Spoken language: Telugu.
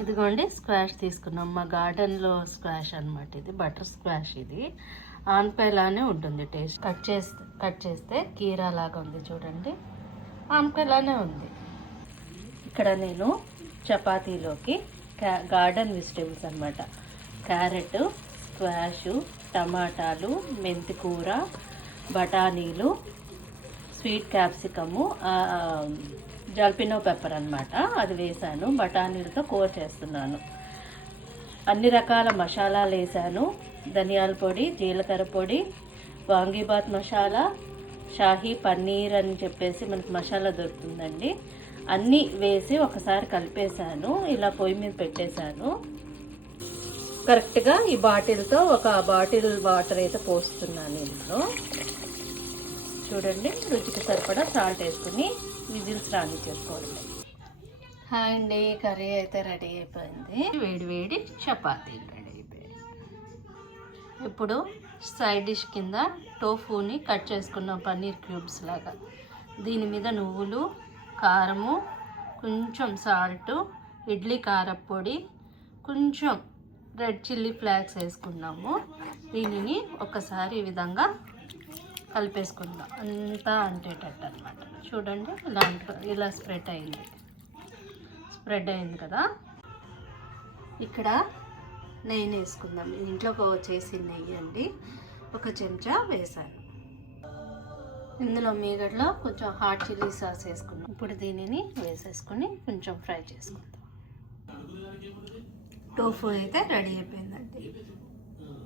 ఇదిగోండి స్క్వాష్ తీసుకున్నాం. మా గార్డెన్లో స్క్వాష్ అనమాట. ఇది బటర్ స్క్వాష్. ఇది ఆనపకాయలానే ఉంటుంది టేస్ట్. కట్ చేస్తే కీరా లాగా ఉంది చూడండి. ఆనపకాయలానే ఉంది. ఇక్కడ నేను చపాతీలోకి గార్డెన్ వెజిటేబుల్స్ అనమాట. క్యారెట్, స్క్వాష్, టమాటాలు, మెంతికూర, బఠానీలు, స్వీట్ క్యాప్సికము, జల్పినో పెప్పర్ అనమాట. అది వేసాను. బఠానీలతో కూర చేస్తున్నాను. అన్ని రకాల మసాలాలు వేసాను. ధనియాల పొడి, జీలకర్ర పొడి, వాంగీబాత్ మసాలా, షాహీ పన్నీర్ అని చెప్పేసి మనకి మసాలా దొరుకుతుందండి. అన్నీ వేసి ఒకసారి కలిపేశాను. ఇలా పొయ్యి మీద పెట్టేశాను. కరెక్ట్గా ఈ బాటిల్తో ఒక బాటిల్ వాటర్ అయితే పోస్తున్నాను ఇందులో. చూడండి, రుచికి సరిపడా సాల్ట్ వేసుకుని విజిల్స్ రానిచ్చేసుకోండి. హాయ్ అండి, కర్రీ అయితే రెడీ అయిపోయింది. వేడి వేడి చపాతీలు రెడీ అయిపోయాయి. ఇప్పుడు సైడ్ డిష్ కింద టోఫూని కట్ చేసుకున్నాం పన్నీర్ క్యూబ్స్ లాగా. దీని మీద నువ్వులు, కారము, కొంచెం సాల్ట్, ఇడ్లీ కారప్పొడి, కొంచెం రెడ్ చిల్లీ ఫ్లాక్స్ వేసుకున్నాము. దీనిని ఒకసారి ఈ విధంగా కలిపేసుకుందాం. అంతా అంటేటట్టు అనమాట. చూడండి, ఇలా స్ప్రెడ్ అయింది కదా. ఇక్కడ నెయ్యి వేసుకుందాం. ఇంట్లో చేసి నెయ్యి అండి. ఒక చెంచా వేసాను. ఇందులో మీగడలో కొంచెం హాట్ చిల్లీ సాస్ వేసుకున్నాం. ఇప్పుడు దీనిని వేసేసుకుని కొంచెం ఫ్రై చేసుకుందాం. టోఫు అయితే రెడీ అయిపోయిందండి.